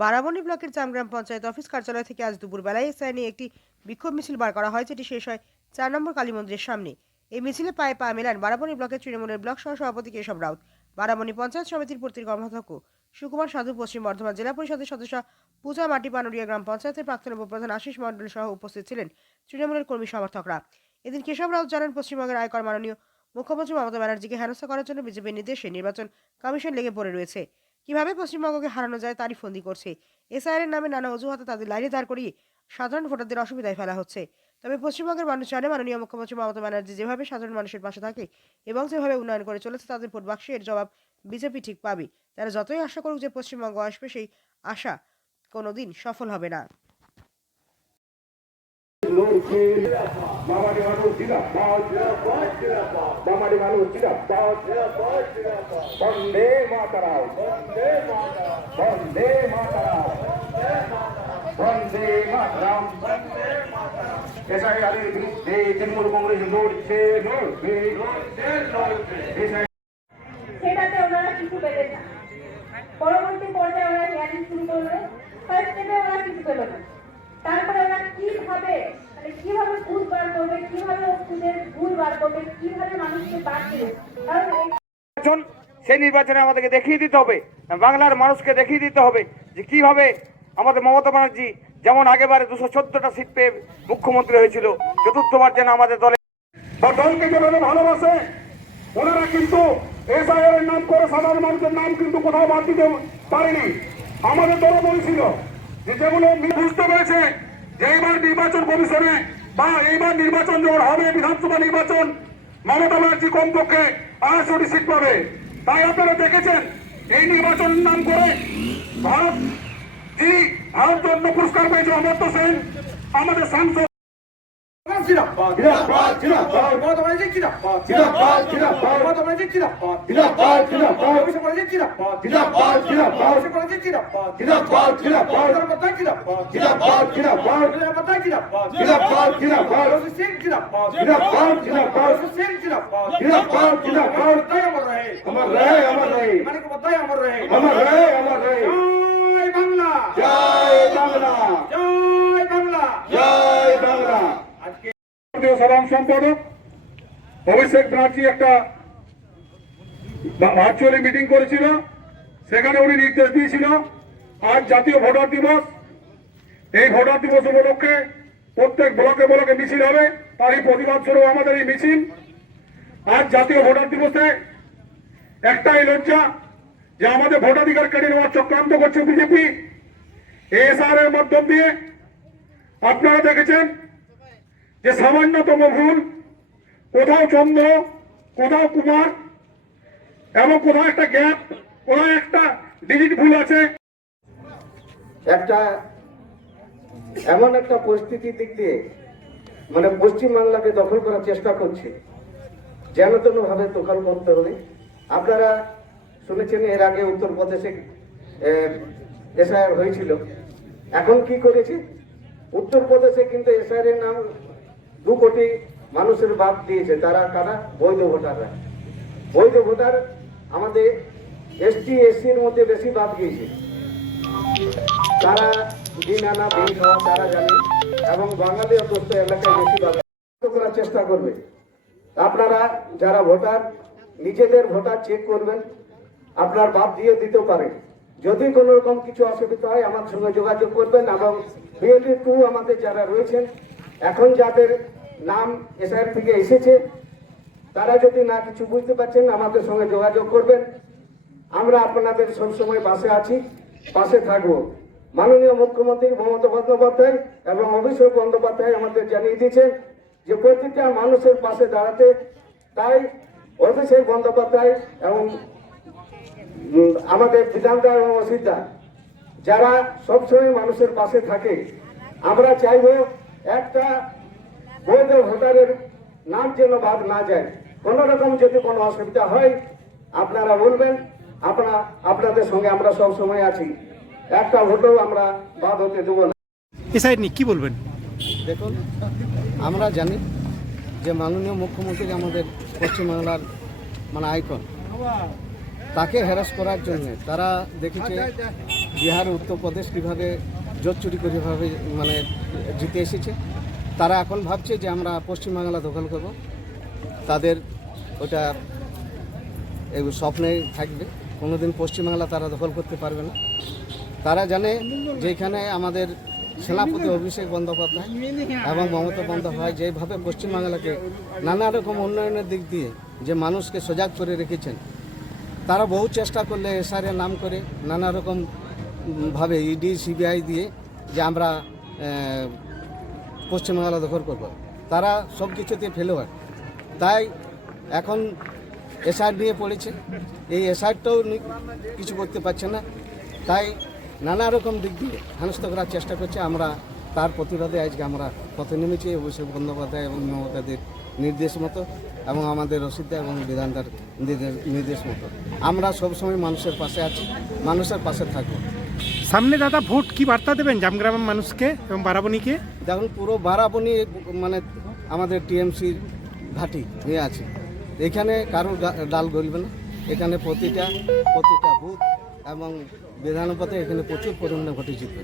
বারাবণী ব্লকের জামগ্রাম পঞ্চায়েত অফিস কার্যালয় থেকে আজ দুপুরবেলায় এসআই নিয়ে একটি বিক্ষোভ মিছিল বার করা হয়, যেটি শেষ হয় 4 নম্বর কালী মন্দিরের সামনে। এই মিছিলে পায়ে পা মেলান বারাবণী ব্লকের তৃণমূলের ব্লক সহ সভাপতি কেশব রাউত, বারাবণী পঞ্চায়েত সমিতির পূর্তির কর্মাধ্যক্ষ সুকুমার সাধু, পশ্চিম বর্ধমান জেলা পরিষদের সদস্য পূজা মাটি, পানুরিয়া গ্রাম পঞ্চায়েতের প্রাক্তন উপপ্রধান আশিস মণ্ডল সহ উপস্থিত ছিলেন তৃণমূলের কর্মী সমর্থকরা। এদিন কেশব রাউত জানান, পশ্চিমবঙ্গের আয়কর মাননীয় মুখ্যমন্ত্রী মমতা ব্যানার্জিকে হেনস্থা করার জন্য বিজেপির নির্দেশে নির্বাচন কমিশন লেগে পড়ে রয়েছে। কিভাবে পশ্চিমবঙ্গকে হারানো যায় তারই ফন্দি করছে। এসআইআর নামে নানা অজুহাতে তাদের লাইনে দাঁড় করিয়ে সাধারণ ভোটারদের অসুবিধায় ফেলা হচ্ছে। তবে পশ্চিমবঙ্গের মানুষ জানে, মাননীয় মুখ্যমন্ত্রী মমতা ব্যানার্জি যেভাবে সাধারণ মানুষের পাশে থাকে এবং যেভাবে উন্নয়ন করে চলেছে, তাদের ভোট বাক্সে এর জবাব বিজেপি ঠিক পাবে। তারা যতই আশা করুক যে পশ্চিমবঙ্গ আসবে, সেই আশা কোনোদিন সফল হবে না। বন্দে মাতরম, বন্দে মাতরম, বন্দে মাতরম। এসআইআরের বিরুদ্ধে তৃণমূল কংগ্রেস লড়ছে, লড়বে। সেটাতে ওনারা কিছু পেলেন না। পরবর্তী পর্যায়ে ওরা হিয়ারিং শুরু করলো, ফার্স্ট স্টেপে ওরা কিছু পেল না। তারপরে ওরা কিভাবে ভুল বার করবে, কিভাবে ওদের ভুল বার করবে, কিভাবে মানুষকে বাদ দেবে, কারণ সেই নির্বাচনে আমাদেরকে দেখিয়ে দিতে হবে, বাংলার মানুষকে দেখিয়ে দিতে হবে যে কিভাবে আমাদের মমতা ব্যানার্জি যেমন আগেবারে 214টা সিট পেয়ে মুখ্যমন্ত্রী হয়েছিল, চতুর্থবার যেন আমাদের দলে দলকে যেভাবে ভালোবাসে, ওনারা কিন্তু এসআইআর এর নাম করে সাধারণ মানুষের নাম কিন্তু কোথাও বাদ দিতে পারেনি। আমাদের দল বলছিল যে যেগুলো বুঝতে পেরেছে যে এইবার নির্বাচন কমিশনে বা এইবার নির্বাচন যখন হবে, বিধানসভা নির্বাচন, মমতা ব্যানার্জি কমপক্ষে 250টি সিট পাবে। তাই আপনারা দেখেছেন এই নির্বাচনের নাম করে ভারত রত্ন পুরস্কার পেয়েছে অমর্ত্য সেন, আমাদের সাংসদ। সাধারণ সম্পাদক অভিষেক ব্যানার্জি একটা ভার্চুয়ালি মিটিং করেছিল, সেখানে উনি নির্দেশ দিয়েছিল আজ জাতীয় ভোটার দিবস। এই ভোটার দিবস উপলক্ষে প্রত্যেক ব্লকে ব্লকে মিছিল হবে, তারই প্রতিবাদ স্বরূপ আমাদের এই মিছিল। আজ জাতীয় ভোটার দিবসে একটাই লজ্জা যে আমাদের ভোটাধিকার কেড়ে নেওয়ার চক্রান্ত করছে বিজেপি। এসআর এর মাধ্যম দিয়ে আপনারা দেখেছেন যে সামান্যতম ভুল, কোথাও চন্দ্র, কোথাও কুমার এবং কোথাও একটা গ্যাপ, কোথাও একটা ডিজিট ভুল আছে। একটা এমন একটা পরিস্থিতির দিক দিয়ে মানে পশ্চিমবাংলাকে দখল করার চেষ্টা করছে, যেন তেন ভাবে দখল করতে হবে। আপনারা শুনেছেন এর আগে উত্তরপ্রদেশে এসআইআর হয়েছিল, এখন কি করেছে উত্তরপ্রদেশে কিন্তু এসআইআর এর নাম 2 কোটি মানুষের বাদ দিয়েছে। তারা কারা? বৈধ ভোটাররা। বৈধ ভোটার আমাদের এসটি এসসির মধ্যে বেশি বাদ গিয়েছে। তারা দিন আনা দিন খাওয়া তারা জানে, এবং বাঙালি অধ্যস্ত এলাকায় বেশি বাদ করার চেষ্টা করবে। আপনারা যারা ভোটার, নিজেদের ভোটার চেক করবেন, আপনার বাদ দিয়ে দিতে পারেন। যদি কোনো রকম কিছু অসুবিধা হয় আমার সঙ্গে যোগাযোগ করবেন, এবং BLE-2 আমাদের যারা রয়েছেন, এখন যাদের নাম এসআইআর থেকে এসেছে, তারা যদি না কিছু বুঝতে পারছেন আমাদের সঙ্গে যোগাযোগ করবেন। আমরা আপনাদের সবসময় পাশে আছি, পাশে থাকবো। মাননীয় মুখ্যমন্ত্রী মমতা বন্দ্যোপাধ্যায় এবং অভিষেক বন্দ্যোপাধ্যায় আমাদের জানিয়ে দিয়েছেন যে প্রতিটা মানুষের পাশে দাঁড়াতে। তাই অভিষেক বন্দ্যোপাধ্যায় এবং আমাদের বিধানদা এবং অসিতদা যারা সবসময় মানুষের পাশে থাকে, আমরা চাইব একটা বৈধ ভোটারের নাম যেন বাদ না যায়। কোন রকম যদি কোনো অসুবিধা হয় আপনারা বলবেন, আপনাদের সঙ্গে আমরা সব সময় আছি। একটা ভোটও আমরা বাদ হতে দেবো না। এসআইআর নিয়ে কি বলবেন? দেখুন, আমরা জানি যে মাননীয় মুখ্যমন্ত্রী আমাদের পশ্চিমবাংলার আইকন, তাকে হ্যারাস করার জন্য তারা দেখেছে বিহার উত্তরপ্রদেশ কীভাবে জোট চুরি করে ভাবে মানে জিতে এসেছে, তারা এখন ভাবছে যে আমরা পশ্চিমবাংলা দখল করব। তাদের ওটা এই স্বপ্নে থাকবে, কোনোদিন পশ্চিমবাংলা তারা দখল করতে পারবে না। তারা জানে যে এখানে আমাদের সেনাপতি অভিষেক বন্দ্যোপাধ্যায় এবং মমতা বন্দ্যোপাধ্যায় যেভাবে পশ্চিমবাংলাকে নানা রকম উন্নয়নের দিক দিয়ে যে মানুষকে সজাগ করে রেখেছেন, তারা বহু চেষ্টা করলে এসআরের নাম করে নানা রকম ভাবে ইডি সিবিআই দিয়ে যে আমরা পশ্চিমবাংলা দখল করব, তারা সব কিছুতে ফেলোয়ার। তাই এখন এসআর নিয়ে পড়েছে, এই এসআরটাও কিছু করতে পারছে না। তাই নানা রকম দিক দিয়ে হেনস্থ করার চেষ্টা করছে। আমরা তার প্রতিবাদে আজকে আমরা পথে নেমেছি অভিষেক বন্দ্যোপাধ্যায় এবং মমতাদের নির্দেশ মতো এবং আমাদের রশিদা এবং বিধানদার নির্দেশ মতো আমরা সবসময় মানুষের পাশে আছি, মানুষের পাশে থাকবো। সামনে দাদা ভোট কি বার্তা দেবেন জামগ্রামের মানুষকে এবং বারাবণীকে? দেখুন, পুরো বারাবণী মানে আমাদের টিএমসির ঘাঁটি হয়ে আছে। এখানে কারোর ডাল গলবে না। এখানে প্রতিটা বুথ এবং বিধানসভাতে এখানে প্রচুর পরিমাণে ভোটে জিতবে।